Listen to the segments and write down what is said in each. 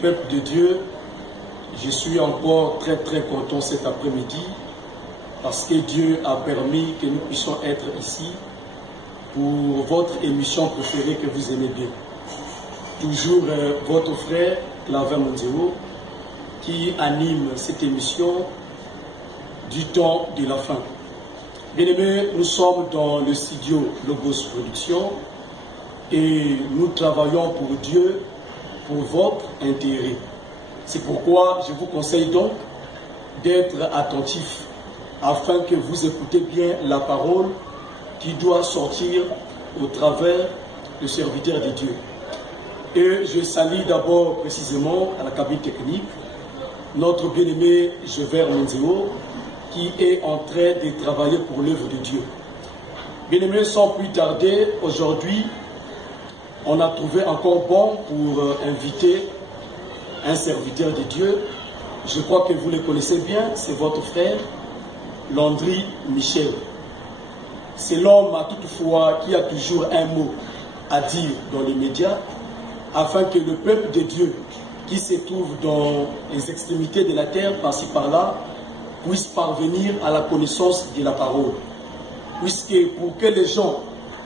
Peuple de Dieu, je suis encore très content cet après-midi parce que Dieu a permis que nous puissions être ici pour votre émission préférée que vous aimez bien. Toujours votre frère Clavin Monzéo qui anime cette émission du temps de la fin. Bien-aimés, nous sommes dans le studio Logos Production et nous travaillons pour Dieu, pour votre intérêt. C'est pourquoi je vous conseille donc d'être attentif afin que vous écoutez bien la parole qui doit sortir au travers du serviteur de Dieu. Et je salue d'abord précisément à la cabine technique notre bien-aimé Jover Monzéo qui est en train de travailler pour l'œuvre de Dieu. Bien-aimés, sans plus tarder, aujourd'hui, on a trouvé encore bon pour inviter un serviteur de Dieu. Je crois que vous le connaissez bien, c'est votre frère, Landry Michel. C'est l'homme à toute fois qui a toujours un mot à dire dans les médias, afin que le peuple de Dieu qui se trouve dans les extrémités de la terre, par-ci par-là, puisse parvenir à la connaissance de la parole. Puisque pour que les gens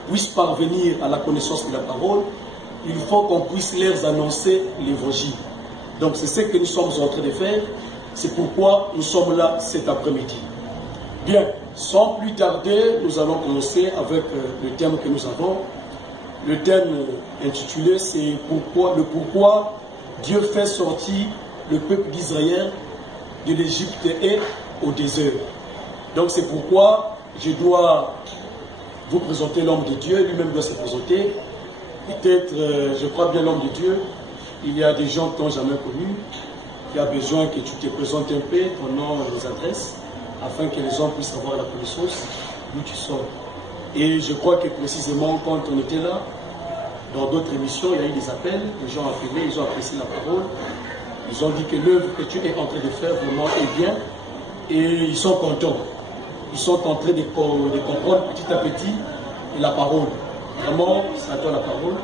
puissent parvenir à la connaissance de la parole, il faut qu'on puisse leur annoncer l'évangile. Donc c'est ce que nous sommes en train de faire. C'est pourquoi nous sommes là cet après-midi. Bien, sans plus tarder, nous allons commencer avec le thème que nous avons. Le thème intitulé, c'est pourquoi Dieu fait sortir le peuple d'Israël de l'Égypte et au désert. Donc c'est pourquoi je dois vous présenter l'homme de Dieu, lui-même doit se présenter. Peut-être, je crois bien l'homme de Dieu, il y a des gens qui t'ont jamais connu, qui a besoin que tu te présentes un peu, ton nom et les adresses, afin que les gens puissent avoir la connaissance d'où tu sors. Et je crois que précisément quand on était là, dans d'autres émissions, il y a eu des appels, les gens ont appelé, ils ont apprécié la parole, ils ont dit que l'œuvre que tu es en train de faire vraiment est bien, et ils sont contents. Ils sont en train de comprendre petit à petit la parole. Vraiment, c'est à toi la parole.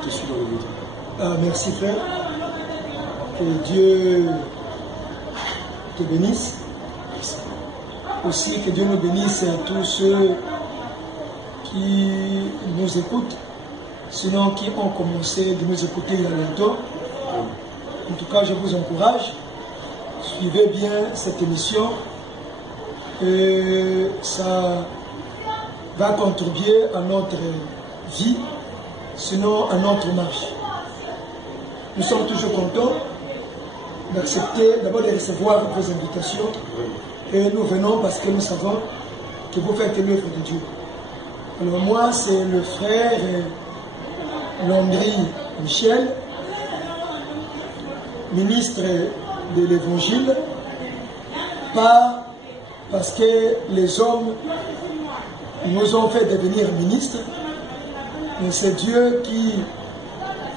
Je te suis dans le média. Merci frère. Que Dieu te bénisse. Merci. Aussi que Dieu nous bénisse à tous ceux qui nous écoutent, sinon qui ont commencé de nous écouter il y a longtemps. En tout cas, je vous encourage. Suivez bien cette émission. Et ça va contribuer à notre vie, sinon à notre marche. Nous sommes toujours contents d'accepter, d'abord de recevoir vos invitations. Et nous venons parce que nous savons que vous faites l'œuvre de Dieu. Alors moi, c'est le frère Landry Michel, ministre de l'Évangile, parce que les hommes nous ont fait devenir ministres, mais c'est Dieu qui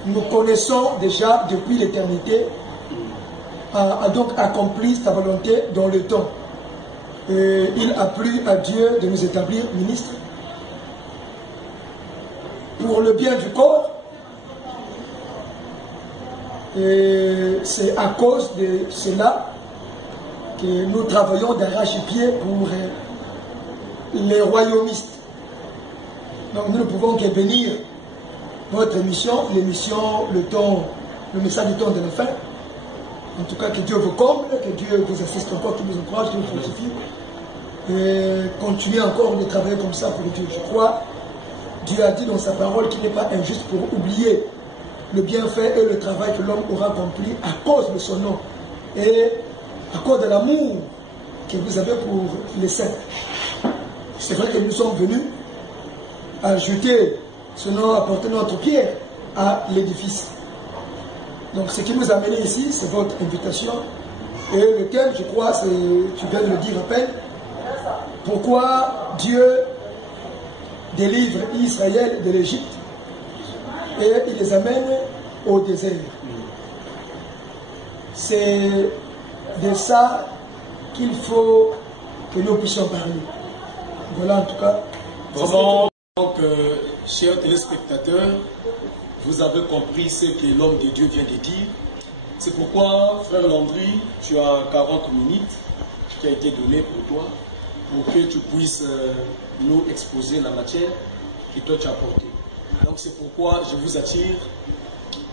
nous connaissons déjà depuis l'éternité, a donc accompli sa volonté dans le temps. Et il a plu à Dieu de nous établir ministres pour le bien du corps. Et c'est à cause de cela que nous travaillons d'arrache-pied pour les royaumistes. Donc nous ne pouvons que bénir votre émission, l'émission, le message du temps de la fin. En tout cas, que Dieu vous comble, que Dieu vous assiste encore, qu'il vous encourage, qu'il vous fortifie. Et continuez encore de travailler comme ça pour Dieu. Je crois, Dieu a dit dans sa parole qu'il n'est pas injuste pour oublier le bienfait et le travail que l'homme aura accompli à cause de son nom. Et à cause de l'amour que vous avez pour les saints. C'est vrai que nous sommes venus ajouter, sinon apporter notre pierre à l'édifice. Donc ce qui nous a amené ici, c'est votre invitation. Et lequel, je crois, tu viens de le dire à peine, pourquoi Dieu délivre Israël de l'Égypte et il les amène au désert. C'est de ça qu'il faut que nous puissions parler. Voilà en tout cas. Vraiment, donc, chers téléspectateurs, vous avez compris ce que l'homme de Dieu vient de dire. C'est pourquoi, frère Landry, tu as 40 minutes qui a été donné pour toi, pour que tu puisses nous exposer la matière que toi tu as apportée. Donc c'est pourquoi je vous attire,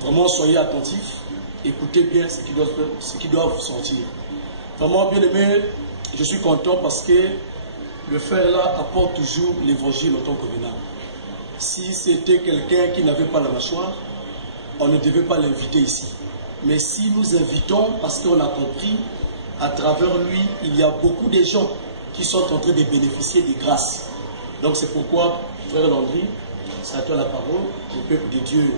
vraiment soyez attentifs, écoutez bien ce qui doit sortir. Vraiment, bien aimé, je suis content parce que le frère là apporte toujours l'évangile en tant que venant. Si c'était quelqu'un qui n'avait pas la mâchoire, on ne devait pas l'inviter ici. Mais si nous invitons, parce qu'on a compris, à travers lui, il y a beaucoup de gens qui sont en train de bénéficier des grâces. Donc c'est pourquoi, frère Landry, c'est à toi la parole, le peuple de Dieu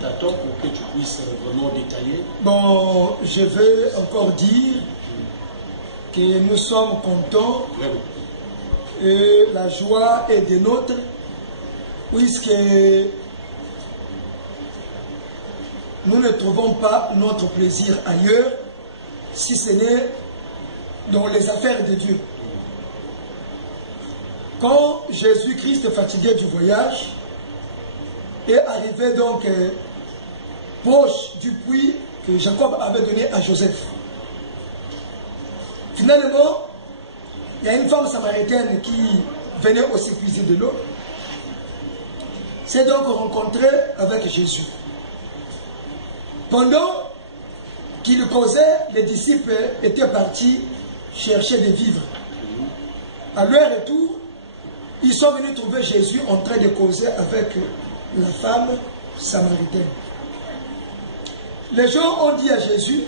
t'attend pour que tu puisses vraiment détailler. Bon, je veux encore dire que nous sommes contents et la joie est des nôtres, puisque nous ne trouvons pas notre plaisir ailleurs, si ce n'est dans les affaires de Dieu. Quand Jésus-Christ, fatigué du voyage, est arrivé donc proche du puits que Jacob avait donné à Joseph, finalement, il y a une femme samaritaine qui venait aussi puiser de l'eau, s'est donc rencontrée avec Jésus. Pendant qu'il causait, les disciples étaient partis chercher des vivres. À leur retour, ils sont venus trouver Jésus en train de causer avec la femme samaritaine. Les gens ont dit à Jésus,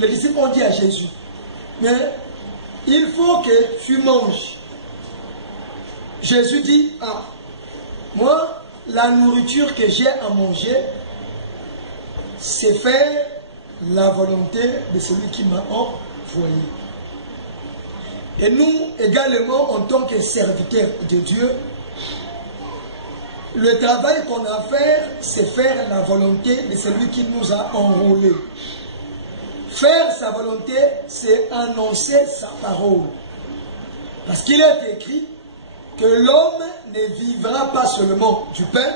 les disciples ont dit à Jésus, mais il faut que tu manges. Jésus dit, ah, moi, la nourriture que j'ai à manger, c'est faire la volonté de celui qui m'a envoyé. Et nous, également, en tant que serviteurs de Dieu, le travail qu'on a à faire, c'est faire la volonté de celui qui nous a enrôlés. Faire sa volonté, c'est annoncer sa parole. Parce qu'il est écrit que l'homme ne vivra pas seulement du pain,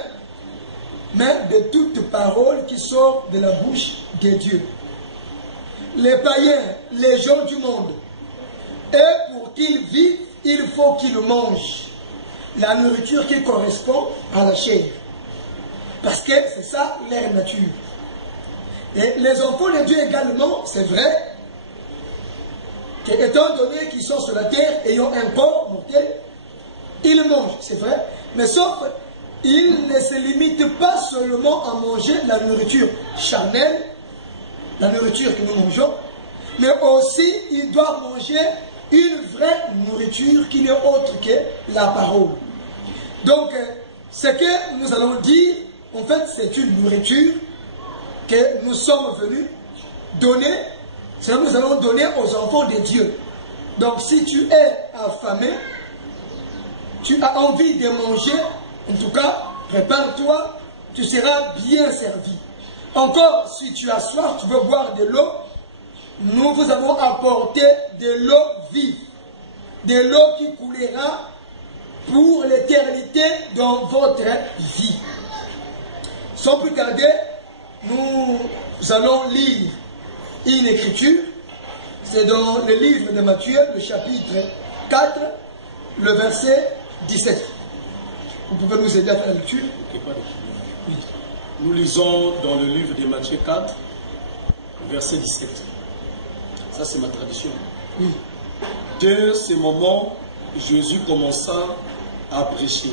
mais de toute parole qui sort de la bouche de Dieu. Les païens, les gens du monde, et pour qu'ils vivent, il faut qu'ils mangent la nourriture qui correspond à la chair. Parce que c'est ça leur nature. Et les enfants de Dieu également, c'est vrai, que étant donné qu'ils sont sur la terre, ayant un corps mortel, ils mangent, c'est vrai, mais sauf ils ne se limitent pas seulement à manger la nourriture charnelle, la nourriture que nous mangeons, mais aussi ils doivent manger une vraie nourriture qui n'est autre que la parole. Donc, ce que nous allons dire, en fait, c'est une nourriture que nous sommes venus donner, c'est que nous allons donner aux enfants de Dieu. Donc, si tu es affamé, tu as envie de manger, en tout cas, prépare-toi, tu seras bien servi. Encore, si tu as soif, tu veux boire de l'eau, nous vous avons apporté de l'eau vive, de l'eau qui coulera pour l'éternité dans votre vie. Sans plus tarder, nous allons lire une écriture. C'est dans le livre de Matthieu, le chapitre 4, le verset 17. Vous pouvez nous aider à faire la lecture? Oui. Nous lisons dans le livre de Matthieu 4, verset 17. Ça, c'est ma tradition. Oui. Dès ce moment, Jésus commença à prêcher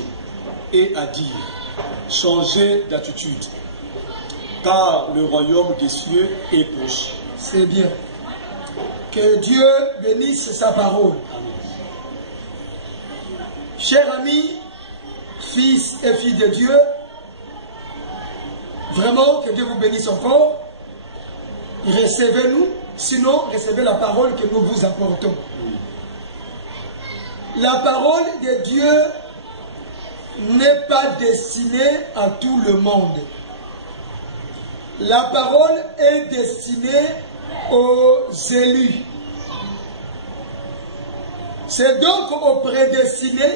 et à dire, changez d'attitude, car le royaume des cieux est proche. C'est bien. Que Dieu bénisse sa parole. Amen. Chers amis, fils et filles de Dieu, vraiment que Dieu vous bénisse encore. Recevez-nous, sinon recevez la parole que nous vous apportons. La parole de Dieu n'est pas destinée à tout le monde. La parole est destinée aux élus. C'est donc aux prédestinés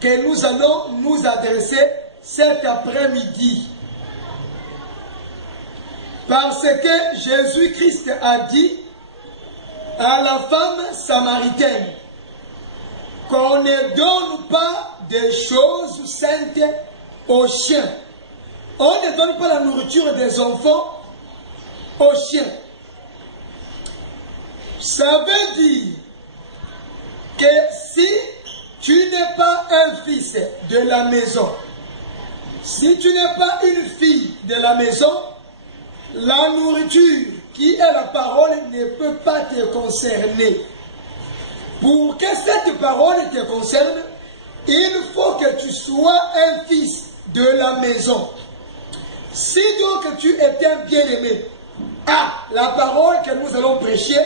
que nous allons nous adresser cet après-midi. Parce que Jésus-Christ a dit à la femme samaritaine qu'on ne donne pas des choses saintes aux chiens. On ne donne pas la nourriture des enfants aux chiens. Ça veut dire que si tu n'es pas un fils de la maison, si tu n'es pas une fille de la maison, la nourriture qui est la parole ne peut pas te concerner. Pour que cette parole te concerne, il faut que tu sois un fils de la maison. Si donc tu étais bien-aimé, la parole que nous allons prêcher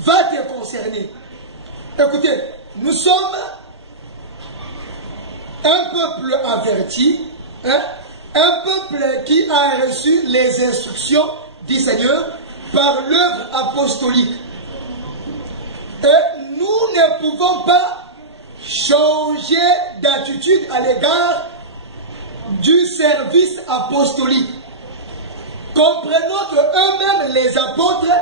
va te concerner. Écoutez, nous sommes un peuple averti, un peuple qui a reçu les instructions du Seigneur par l'œuvre apostolique. Et nous ne pouvons pas changer d'attitude à l'égard du service apostolique. Comprenons que eux-mêmes, les apôtres,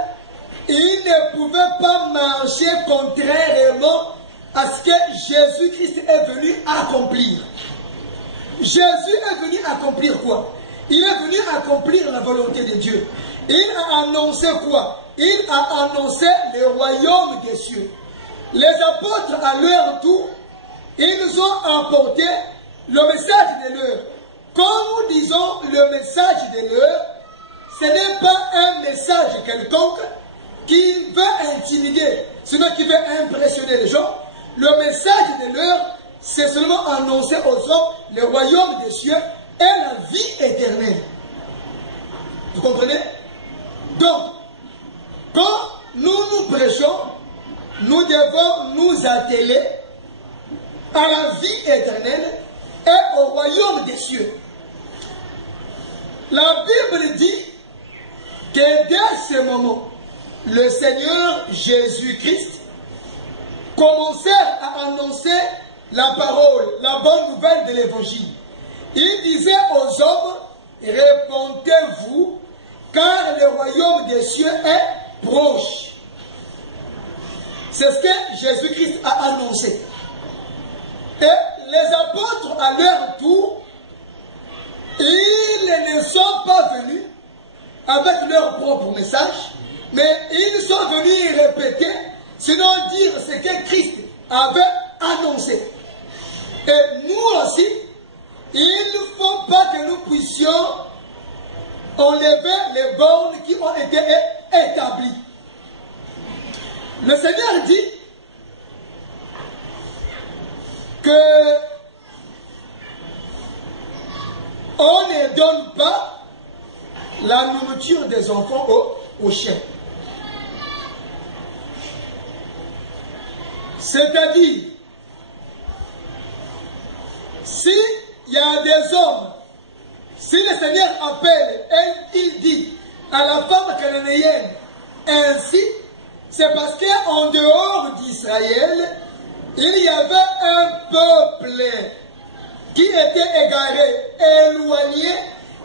ils ne pouvaient pas marcher contrairement à ce que Jésus-Christ est venu accomplir. Jésus est venu accomplir quoi? Il est venu accomplir la volonté de Dieu. Il a annoncé quoi? Il a annoncé le royaume des cieux. Les apôtres, à leur tour, ils nous ont apporté le message de l'heure. Quand nous disons le message de l'heure, ce n'est pas un message quelconque qui veut intimider, sinon qui veut impressionner les gens. Le message de l'heure, c'est seulement annoncer aux hommes le royaume des cieux et la vie éternelle. Vous comprenez? Donc, quand nous prêchons, nous devons nous atteler à la vie éternelle et au royaume des cieux. La Bible dit que dès ce moment, le Seigneur Jésus-Christ commençait à annoncer la parole, la bonne nouvelle de l'évangile. Il disait aux hommes, répondez-vous, car le royaume des cieux est proche. C'est ce que Jésus-Christ a annoncé. Et les apôtres, à leur tour, ils ne sont pas venus avec leur propre message, mais ils sont venus répéter, sinon dire ce que Christ avait annoncé. Et nous aussi, il ne faut pas que nous puissions enlever les bornes qui ont été établies. Le Seigneur dit que on ne donne pas la nourriture des enfants aux chiens. C'est-à-dire, si il y a des hommes, si le Seigneur appelle et il dit à la femme cananéenne ainsi, c'est parce qu'en dehors d'Israël, il y avait un peuple qui était égaré, éloigné,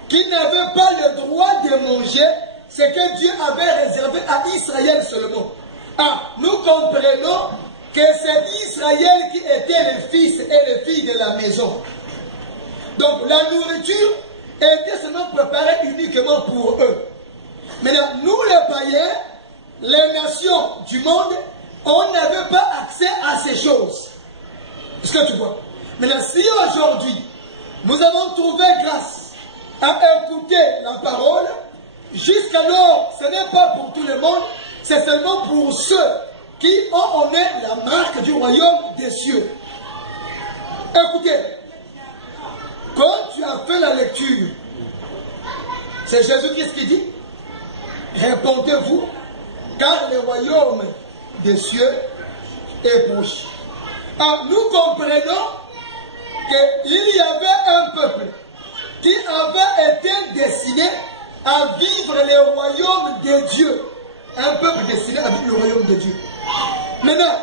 qui n'avait pas le droit de manger ce que Dieu avait réservé à Israël seulement. Nous comprenons que c'est Israël qui était le fils et les filles de la maison. Donc la nourriture était seulement préparée uniquement pour eux. Maintenant, nous les païens, les nations du monde, on n'avait pas accès à ces choses. Est-ce que tu vois? Maintenant, si aujourd'hui, nous avons trouvé grâce à écouter la parole, jusqu'alors, ce n'est pas pour tout le monde, c'est seulement pour ceux qui ont en eux la marque du royaume des cieux. Écoutez, quand tu as fait la lecture, c'est Jésus-Christ qui dit, répondez-vous, car le royaume des cieux est proche. Nous comprenons qu'il y avait un peuple qui avait été destiné à vivre le royaume de Dieu. Un peuple destiné à vivre le royaume de Dieu. Maintenant,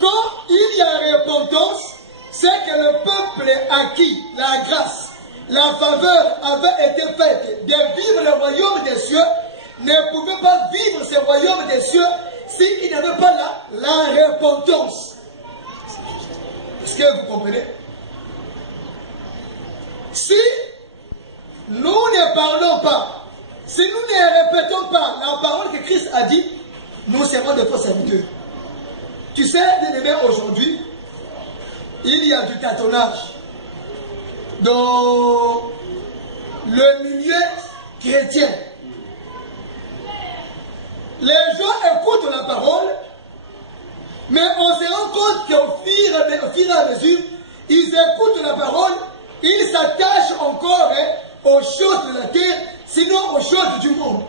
quand il y a repentance, c'est que le peuple à qui la grâce, la faveur avait été faite de vivre le royaume des cieux ne pouvait pas vivre ce royaume des cieux s'il n'avait pas la repentance. Est-ce que vous comprenez? Si nous ne parlons pas, si nous ne répétons pas la parole que Christ a dit, nous serons des faux serviteurs. Tu sais, bien-aimé, aujourd'hui, il y a du tâtonnage dans le milieu chrétien. Les gens écoutent la parole, mais on se rend compte qu'au fur et à mesure, ils écoutent la parole, ils s'attachent encore aux choses de la terre, sinon aux choses du monde.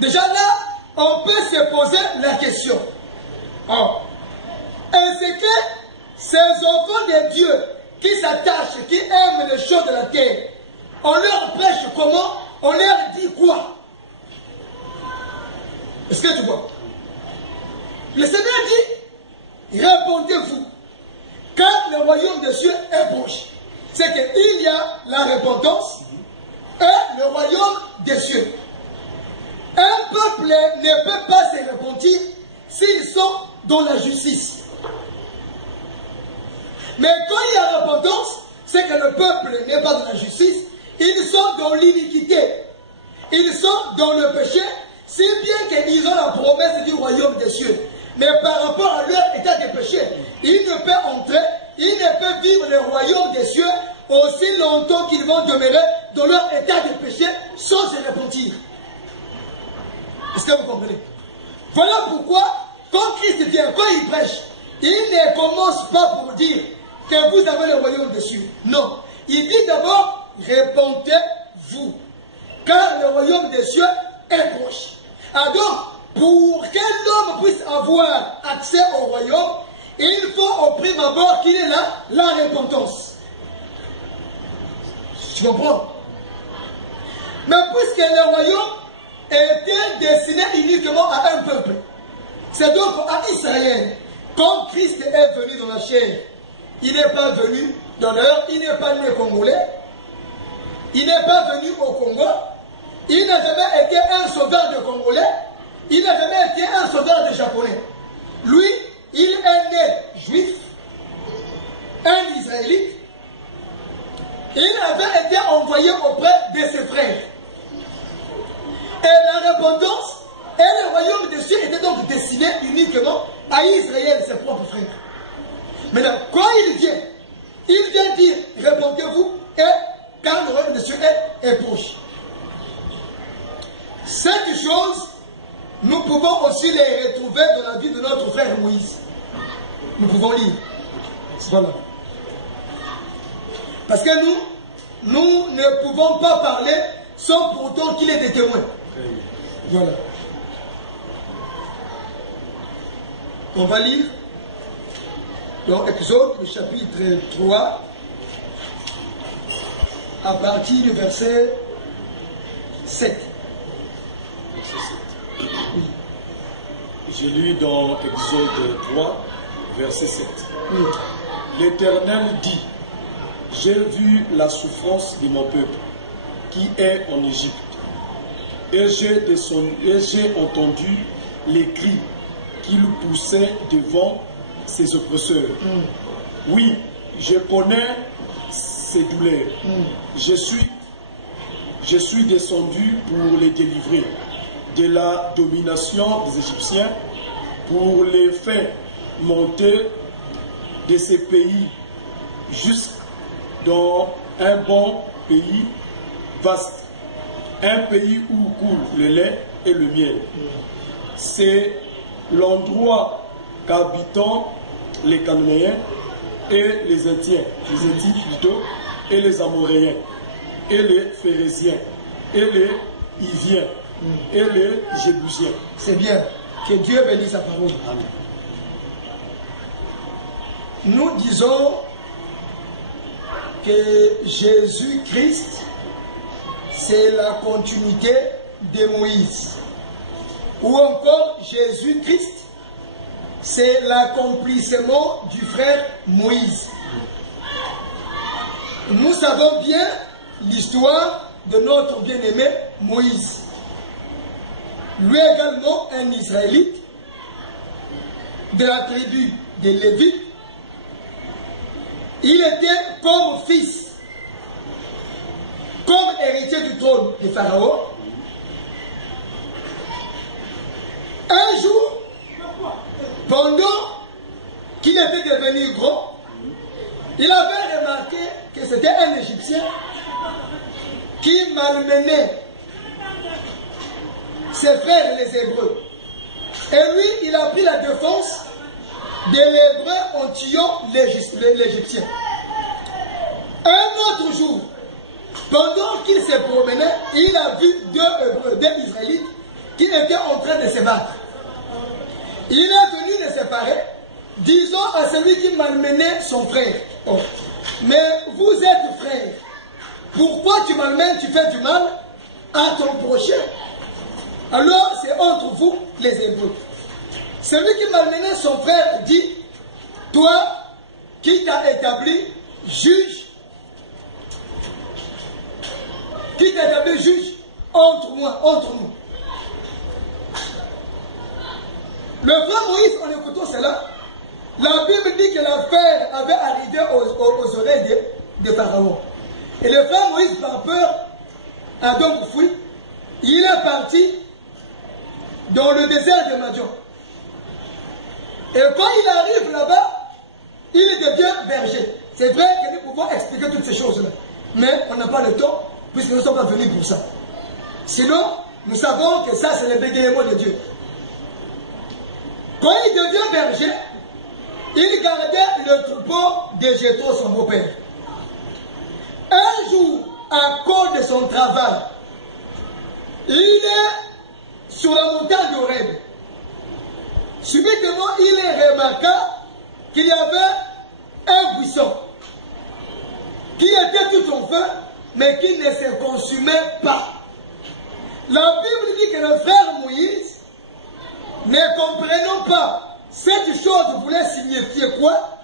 Déjà là, on peut se poser la question. Est-ce que ces enfants de Dieu qui s'attachent, qui aiment les choses de la terre, on leur prêche comment? On leur dit quoi? Est-ce que tu vois? Le Seigneur dit, répondez-vous, car le royaume des cieux est proche. C'est qu'il y a la repentance et le royaume des cieux. Un peuple ne peut pas se repentir s'ils sont dans la justice. Mais quand il y a repentance, c'est que le peuple n'est pas dans la justice, ils sont dans l'iniquité. Ils sont dans le péché, si bien qu'ils ont la promesse du royaume des cieux. Mais par rapport à leur état de péché, ils ne peuvent entrer, ils ne peuvent vivre le royaume des cieux aussi longtemps qu'ils vont demeurer dans leur état de péché sans se repentir. Est-ce que vous comprenez? Voilà pourquoi, quand Christ vient, quand il prêche, il ne commence pas pour dire que vous avez le royaume des cieux. Non. Il dit d'abord, repentez-vous, car le royaume des cieux est proche. Alors, pour que l'homme puisse avoir accès au royaume, il faut au prime abord qu'il ait la repentance. Tu comprends? Mais puisque le royaume était destiné uniquement à un peuple, c'est donc à Israël. Quand Christ est venu dans la chair, il n'est pas venu dans l'heure, il n'est pas né congolais, il n'est pas venu au Congo, il n'a jamais été un soldat de Congolais, il n'a jamais été un soldat de Japonais. Lui, il est né juif, un Israélite. Il avait été envoyé auprès de ses frères. Et la repentance et le royaume des cieux étaient donc destinés uniquement à Israël, ses propres frères. Maintenant, quand il vient dire, répondez-vous, et car le royaume des cieux est proche. Cette chose, nous pouvons aussi les retrouver dans la vie de notre frère Moïse. Nous pouvons lire. Voilà. Parce que nous ne pouvons pas parler sans pourtant qu'il ait des témoins. Voilà. On va lire dans Exode, le chapitre 3, à partir du verset 7. Oui. J'ai lu dans Exode 3, verset 7. Oui. L'Éternel dit, j'ai vu la souffrance de mon peuple qui est en Égypte, et j'ai entendu les cris qu'il poussait devant ses oppresseurs. Oui, je connais ses douleurs. Je suis descendu pour les délivrer de la domination des Égyptiens, pour les faire monter de ces pays jusqu'à dans un bon pays vaste, un pays où coule le lait et le miel. C'est l'endroit qu'habitent les Cananéens et les Indiens, les Héthites plutôt, et les Amoréens, et les Phérésiens, et les Hiviens, et les Jébusiens. C'est bien. Que Dieu bénisse sa parole. Amen. Nous disons que Jésus-Christ, c'est la continuité de Moïse. Ou encore Jésus-Christ, c'est l'accomplissement du frère Moïse. Nous savons bien l'histoire de notre bien-aimé Moïse. lui également un Israélite, de la tribu de Lévi. Il était comme fils, comme héritier du trône de Pharaon. Un jour, pendant qu'il était devenu grand, il avait remarqué que c'était un Égyptien qui malmenait ses frères les Hébreux. Et lui, il a pris la défense de l'Hébreu en tuant l'Égyptien. Un autre jour, pendant qu'il se promenait, il a vu deux Hébreux, deux Israélites, qui étaient en train de se battre. Il est venu les séparer, disant à celui qui malmenait son frère, oh, mais vous êtes frères, pourquoi tu malmènes, tu fais du mal à ton prochain? Alors c'est entre vous les Hébreux. Celui qui malmenait son frère dit, toi qui t'as établi juge, entre moi, entre nous. Le frère Moïse, en écoutant cela, la Bible dit que l'affaire avait arrivé aux oreilles de Pharaon. Et le frère Moïse, par peur, a donc fui. Il est parti dans le désert de Madian. Et quand il arrive là-bas, il devient berger. C'est vrai que nous pouvons expliquer toutes ces choses-là. Mais on n'a pas le temps, puisque nous ne sommes pas venus pour ça. Sinon, nous savons que ça, c'est le bégaiement de Dieu. Quand il devient berger, il gardait le troupeau de Jéthro, son beau-père. Un jour, à cause de son travail, il est sur la montagne d'Horeb. Subitement, il remarqua qu'il y avait un buisson qui était tout en feu, mais qui ne se consumait pas. La Bible dit que le frère Moïse, ne comprenant pas cette chose voulait signifier quoi,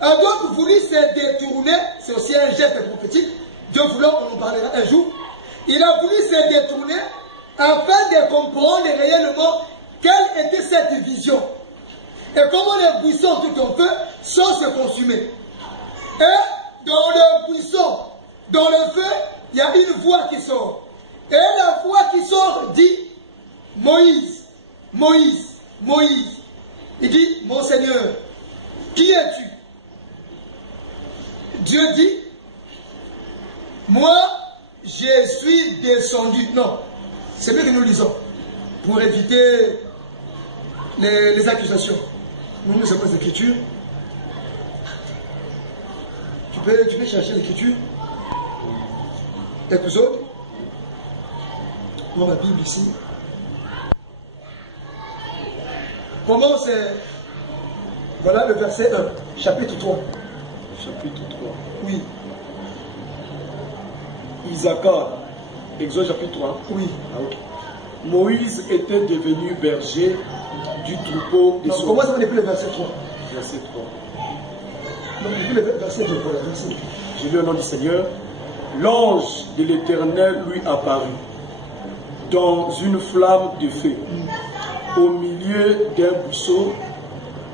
a donc voulu se détourner, c'est aussi un geste prophétique, Dieu voulant, on en parlera un jour, il a voulu se détourner afin de comprendre réellement quelle était cette vision et comment les buissons tout en feu sont se consumer. Et dans le buisson, dans le feu, il y a une voix qui sort. Et la voix qui sort dit, Moïse, Moïse, Moïse. Il dit, mon Seigneur, qui es-tu? Dieu dit, moi, je suis descendu. Non, c'est bien que nous lisons, pour éviter les accusations. Nous ne sommes pas l'écriture. Tu peux chercher l'écriture. Épisode. Moi, ma Bible ici. Comment c'est... Voilà le verset 1, chapitre 3. Chapitre 3. Oui. Isaacar, Exode chapitre 3. Oui. Ah, okay. Moïse était devenu berger du troupeau de son... Comment ça va depuis le verset 3? Verset 3. Donc depuis le verset 2, voilà, verset 2. J'ai lu au nom du Seigneur. L'ange de l'Éternel lui apparut dans une flamme de feu. Au milieu d'un buisson,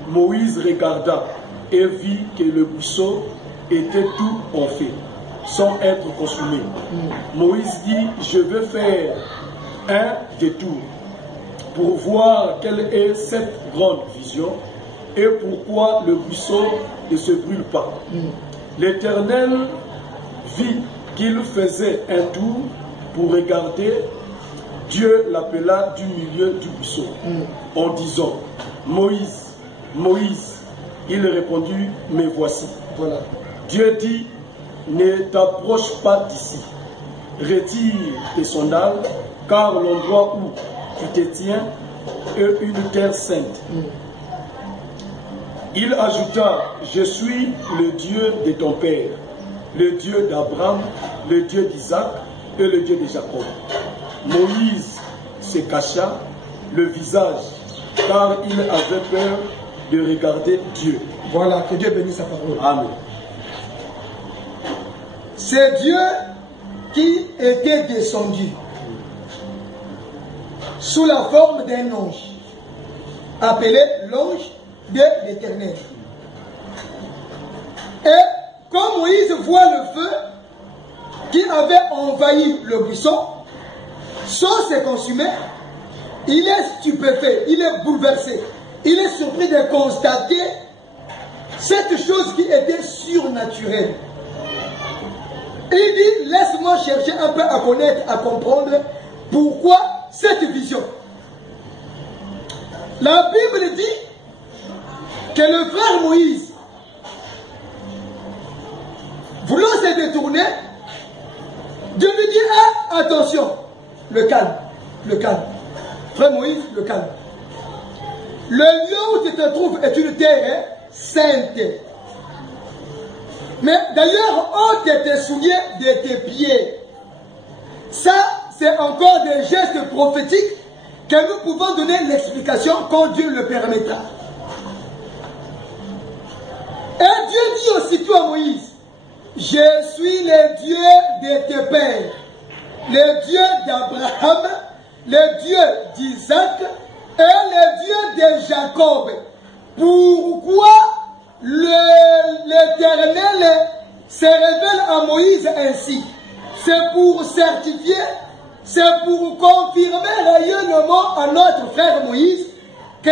Moïse regarda et vit que le buisson était tout en feu, sans être consumé. Moïse dit, je veux faire un détour pour voir quelle est cette grande vision et pourquoi le buisson ne se brûle pas. L'Éternel vit qu'il faisait un tour pour regarder. Dieu l'appela du milieu du buisson en disant, Moïse, Moïse. Il répondit, me voici. Voilà. Dieu dit, ne t'approche pas d'ici. Retire tes sandales, car l'endroit où tu te tiens est une terre sainte. Il ajouta, je suis le Dieu de ton père, le Dieu d'Abraham, le Dieu d'Isaac et le Dieu de Jacob. Moïse se cacha le visage, car il avait peur de regarder Dieu. Voilà, que Dieu bénisse sa parole. Amen. C'est Dieu qui était descendu sous la forme d'un ange, appelé l'ange de l'Éternel. Et quand Moïse voit le feu qui avait envahi le buisson, sans se consumer, il est stupéfait, il est bouleversé, il est surpris de constater cette chose qui était surnaturelle. Il dit, laisse-moi chercher un peu à connaître, à comprendre pourquoi cette vision. La Bible dit que le frère Moïse, voulant se détourner, Dieu lui dit, ah, attention, le calme, le calme. Frère Moïse, le calme. Le lieu où tu te trouves est une terre sainte. Mais d'ailleurs, ôte tes souliers de tes pieds. Ça, c'est encore des gestes prophétiques que nous pouvons donner l'explication quand Dieu le permettra. Et Dieu dit aussitôt à Moïse, je suis le Dieu de tes pères, le Dieu d'Abraham, le Dieu d'Isaac et le Dieu de Jacob. Pourquoi l'Éternel se révèle à Moïse ainsi? C'est pour certifier, c'est pour confirmer réellement à notre frère Moïse que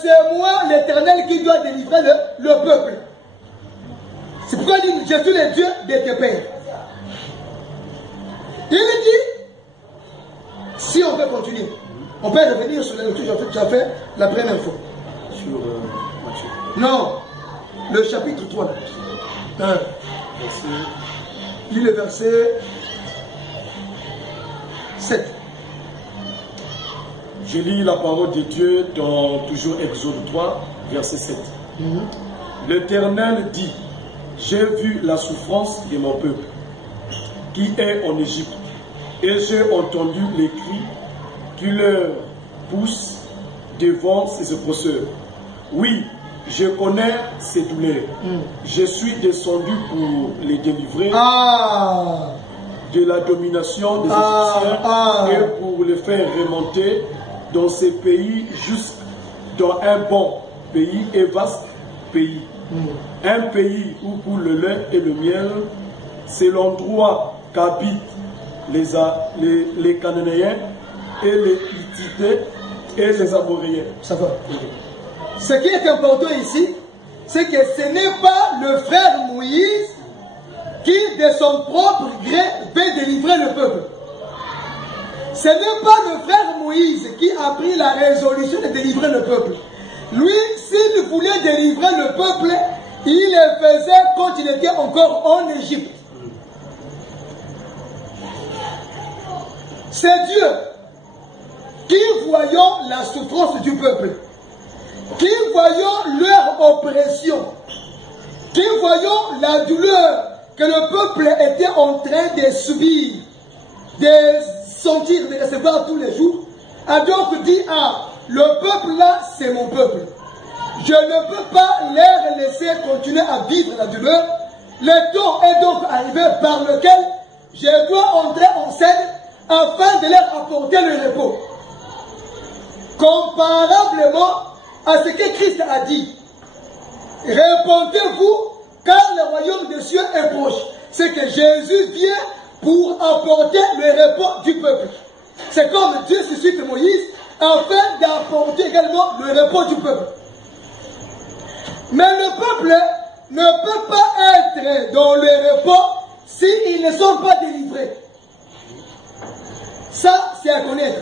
c'est moi l'Éternel qui doit délivrer le peuple. C'est pourquoi il dit, je suis le Dieu de tes pères. Il dit, si on veut continuer, on peut revenir sur la lecture que tu as fait la première fois. Sur Matthieu. Non, le chapitre 3. Lis le verset 7. Je lis la parole de Dieu dans toujours Exode 3, verset 7. L'Éternel dit, j'ai vu la souffrance de mon peuple qui est en Égypte, et j'ai entendu les cris qui leur poussent devant ses oppresseurs. Oui, je connais ces douleurs. Je suis descendu pour les délivrer de la domination des Égyptiens et pour les faire remonter dans ces pays jusqu'à dans un bon pays et vaste pays. Un pays où coule le lait et le miel, c'est l'endroit qu'habitent les Cananéens et les Hittites et les Amoréens. Ça va. Ce qui est important ici, c'est que ce n'est pas le frère Moïse qui, de son propre gré, veut délivrer le peuple. Ce n'est pas le frère Moïse qui a pris la résolution de délivrer le peuple. Lui, s'il voulait délivrer le peuple, il le faisait quand il était encore en Égypte. C'est Dieu qui, voyant la souffrance du peuple, qui, voyant leur oppression, qui, voyant la douleur que le peuple était en train de subir, de sentir, de recevoir tous les jours, a donc dit, le peuple là, c'est mon peuple. Je ne peux pas leur laisser continuer à vivre la douleur. Le temps est donc arrivé par lequel je dois entrer en scène afin de leur apporter le repos. Comparablement à ce que Christ a dit, répondez-vous car le royaume des cieux est proche. C'est que Jésus vient pour apporter le repos du peuple. C'est comme Dieu suscite Moïse afin d'apporter également le repos du peuple. Mais le peuple ne peut pas être dans le repos s'ils ne sont pas délivrés. Ça, c'est à connaître.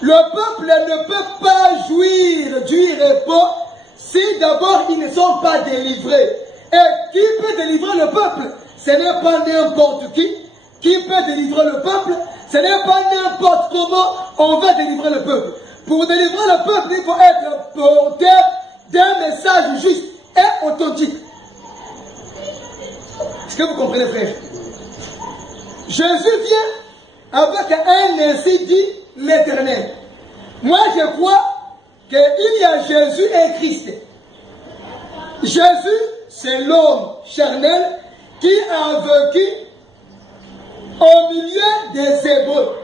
Le peuple ne peut pas jouir du repos si d'abord ils ne sont pas délivrés. Et qui peut délivrer le peuple? Ce n'est pas n'importe qui. Qui peut délivrer le peuple? Ce n'est pas n'importe comment on va délivrer le peuple. Pour délivrer le peuple, il faut être porteur d'un message juste et authentique. Est-ce que vous comprenez, frère? Jésus vient avec un ainsi dit l'Éternel. Moi, je crois qu'il y a Jésus et Christ. Jésus, c'est l'homme charnel qui a vécu au milieu des Hébreux.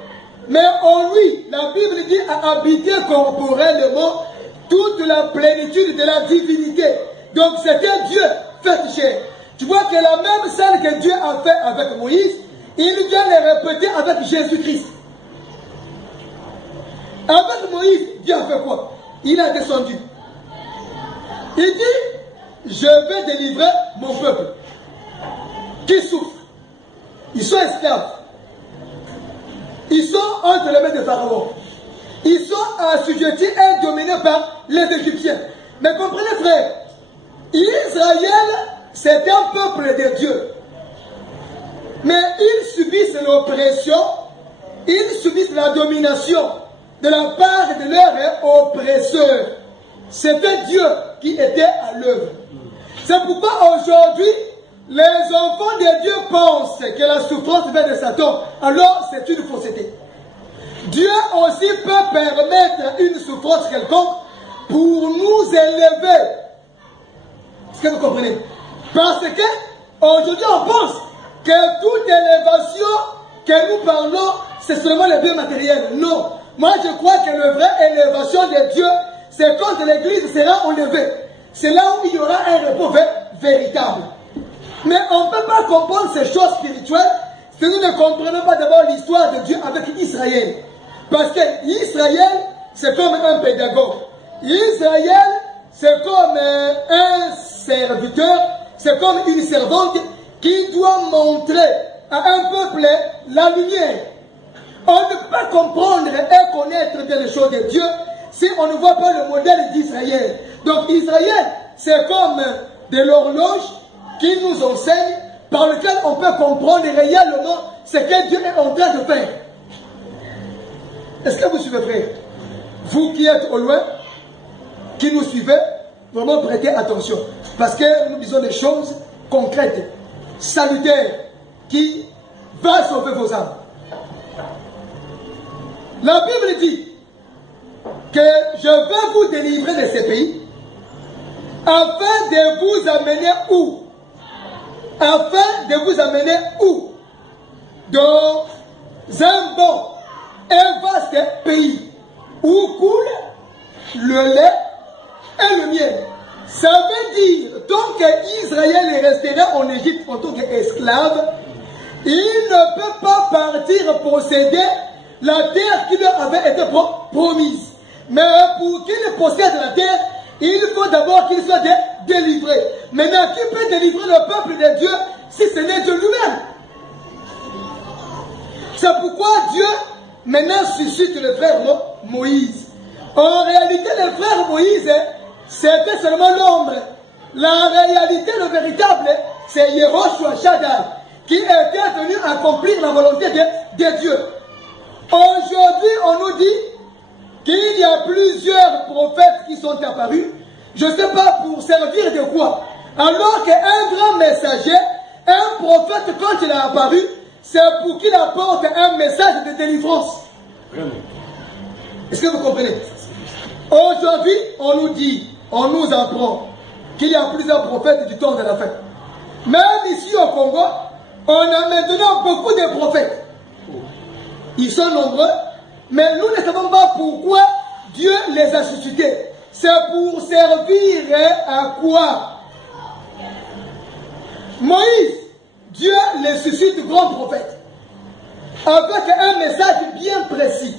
Mais en lui, la Bible dit, a habité corporellement toute la plénitude de la divinité. Donc c'était Dieu fait chair. Tu vois que la même scène que Dieu a fait avec Moïse, il vient les répéter avec Jésus-Christ. Avec Moïse, Dieu a fait quoi? Il a descendu. Il dit, je vais délivrer mon peuple qui souffre. Ils sont esclaves. Ils sont entre les mains de Pharaon. Ils sont assujettis et dominés par les Égyptiens. Mais comprenez, frère, Israël, c'est un peuple de Dieu. Mais ils subissent l'oppression, ils subissent la domination de la part de leurs oppresseurs. C'était Dieu qui était à l'œuvre. C'est pourquoi aujourd'hui, les enfants de Dieu pensent que la souffrance vient de Satan. Alors c'est une fausseté. Dieu aussi peut permettre une souffrance quelconque pour nous élever. Est-ce que vous comprenez? Parce que aujourd'hui on pense que toute élévation que nous parlons, c'est seulement les biens matériels. Non. Moi je crois que la vraie élévation de Dieu, c'est quand l'église sera enlevée. C'est là où il y aura un repos véritable. Mais on ne peut pas comprendre ces choses spirituelles si nous ne comprenons pas d'abord l'histoire de Dieu avec Israël. Parce que Israël, c'est comme un pédagogue. Israël, c'est comme un serviteur, c'est comme une servante qui doit montrer à un peuple la lumière. On ne peut pas comprendre et connaître bien les choses de Dieu si on ne voit pas le modèle d'Israël. Donc Israël, c'est comme de l'horloge qui nous enseigne, par lequel on peut comprendre réellement ce que Dieu est en train de faire. Est-ce que vous suivez, frère? Vous qui êtes au loin, qui nous suivez, vraiment prêtez attention. Parce que nous disons des choses concrètes, salutaires, qui vont sauver vos âmes. La Bible dit que je vais vous délivrer de ces pays afin de vous amener où? Afin de vous amener où? Dans un bon et vaste pays où coule le lait et le miel. Ça veut dire, tant qu'Israël est resté en Égypte en tant qu'esclave, il ne peut pas partir posséder la terre qui leur avait été promise. Mais pour qu'il possède la terre, il faut d'abord qu'il soit délivré. Maintenant, qui peut délivrer le peuple de Dieu si ce n'est Dieu lui-même? C'est pourquoi Dieu maintenant suscite le frère Moïse. En réalité, le frère Moïse, c'était seulement l'ombre. La réalité, le véritable, c'est Yehoshua Shaddai, qui était venu accomplir la volonté de Dieu. Aujourd'hui, on nous dit qu'il y a plusieurs prophètes qui sont apparus. Je ne sais pas pour servir de quoi. Alors qu'un grand messager, un prophète, quand il a apparu, c'est pour qu'il apporte un message de délivrance. Vraiment. Est-ce que vous comprenez? Aujourd'hui, on nous dit, on nous apprend qu'il y a plusieurs prophètes du temps de la fin. Même ici au Congo, on a maintenant beaucoup de prophètes. Ils sont nombreux, mais nous ne savons pas pourquoi Dieu les a suscités. C'est pour servir à quoi? Moïse, Dieu les suscite grands prophètes, avec un message bien précis.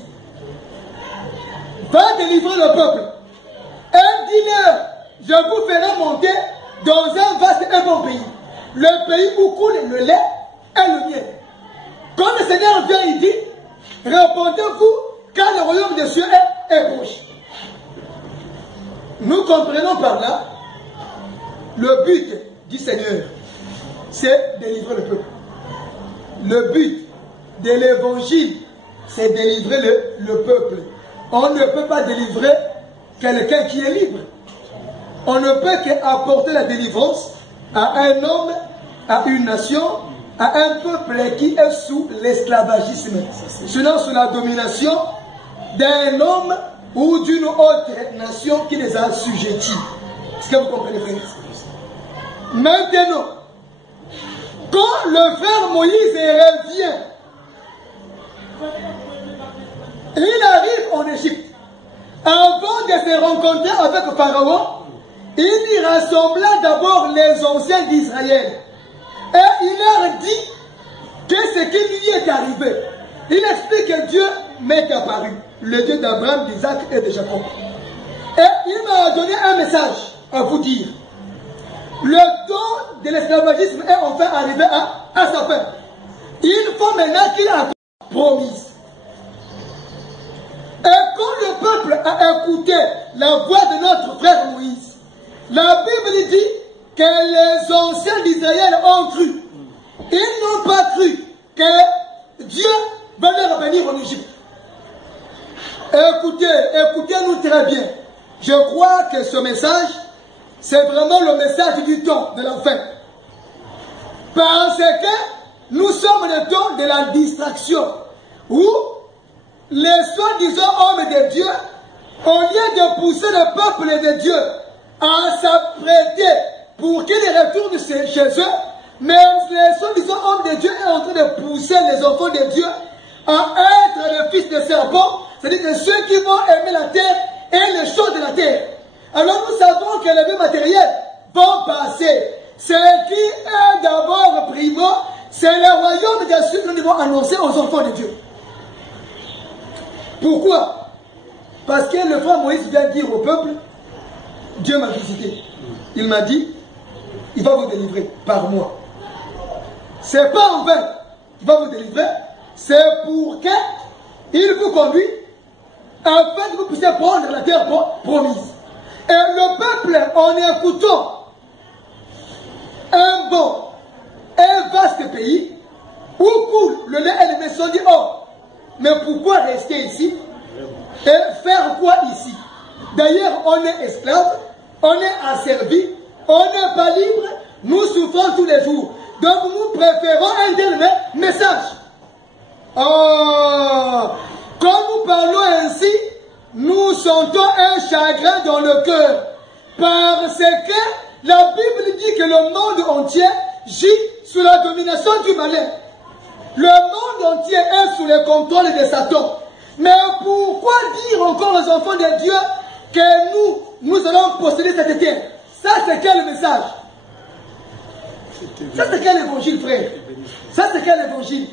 Va délivrer le peuple. Et dis-leur, je vous ferai monter dans un vaste et bon pays. Le pays où coule le lait et le miel. Quand le Seigneur vient, il dit, répondez-vous, car le royaume des cieux est proche. Nous comprenons par là le but du Seigneur, c'est délivrer le peuple. Le but de l'évangile, c'est délivrer le peuple. On ne peut pas délivrer quelqu'un qui est libre. On ne peut qu'apporter la délivrance à un homme, à une nation, à un peuple qui est sous l'esclavagisme, sinon sous la domination d'un homme ou d'une autre nation qui les a assujettis. Est-ce que vous comprenez, frère? Maintenant, quand le frère Moïse revient, il arrive en Égypte. Avant de se rencontrer avec Pharaon, il y rassembla d'abord les anciens d'Israël. Et il leur dit que ce qui lui est arrivé. Il explique que Dieu m'est apparu, le Dieu d'Abraham, d'Isaac et de Jacob. Et il m'a donné un message à vous dire. Le temps de l'esclavagisme est enfin arrivé à sa fin. Il faut maintenant qu'il a promis. Et quand le peuple a écouté la voix de notre frère Moïse, la Bible dit que les anciens d'Israël ont cru. Ils n'ont pas cru que Dieu va les revenir en Égypte. Écoutez-nous très bien. Je crois que ce message, c'est vraiment le message du temps, de la fin. Parce que nous sommes le temps de la distraction, où les soi-disant hommes de Dieu, au lieu de pousser le peuple de Dieu à s'apprêter pour qu'ils retournent chez eux, mais les soi-disant hommes de Dieu sont en train de pousser les enfants de Dieu à être le fils de serpent, c'est-à-dire que ceux qui vont aimer la terre et les choses de la terre. Alors nous savons que les biens matériels vont passer. Ce qui est d'abord primordial, c'est le royaume de Dieu que nous devons annoncer aux enfants de Dieu. Pourquoi? Parce que le frère Moïse vient dire au peuple, Dieu m'a visité. Il m'a dit, il va vous délivrer par moi. C'est pas en vain qu'il va vous délivrer, c'est pour qu'il vous conduise afin que vous puissiez prendre la terre promise. Et le peuple, en écoutant un bon et vaste pays où coule le lait et le miel, se sont dit, oh, mais pourquoi rester ici et faire quoi ici? D'ailleurs, on est esclave, on est asservi, on n'est pas libre, nous souffrons tous les jours. Donc nous préférons un tel message. Oh, quand nous parlons ainsi, nous sentons un chagrin dans le cœur. Parce que la Bible dit que le monde entier gît sous la domination du malin. Le monde entier est sous le contrôle de Satan. Mais pourquoi dire encore aux enfants de Dieu que nous allons posséder cette terre? Ça, c'est quel message? Ça, c'est quel évangile, frère? Ça, c'est quel évangile?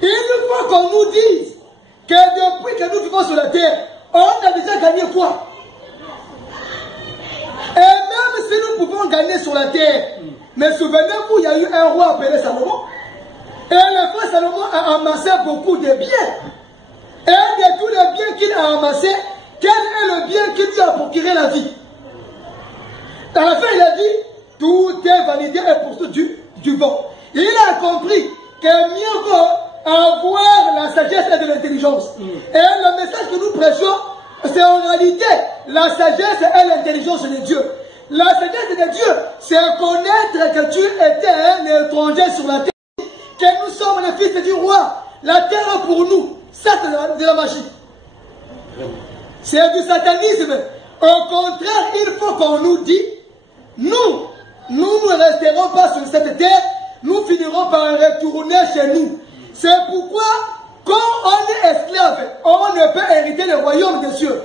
Il faut qu'on nous dise que depuis que nous vivons sur la terre, on a déjà gagné quoi? Et même si nous pouvons gagner sur la terre, mais souvenez-vous, il y a eu un roi appelé Salomon. Et le frère Salomon a amassé beaucoup de biens. Et de tous les biens qu'il a amassés, quel est le bien qui lui a procuré la vie? À la fin, il a dit, tout est vanité et poursuite du vent. Il a compris que mieux vaut avoir la sagesse et de l'intelligence. Et le message que nous prêchons, c'est en réalité la sagesse et l'intelligence de Dieu. La sagesse de Dieu, c'est connaître que tu étais un étranger sur la terre, que nous sommes les fils du roi. La terre pour nous, ça c'est de la magie. C'est du satanisme. Au contraire, il faut qu'on nous dise, nous ne resterons pas sur cette terre, nous finirons par retourner chez nous. C'est pourquoi, quand on est esclave, on ne peut hériter le royaume des cieux.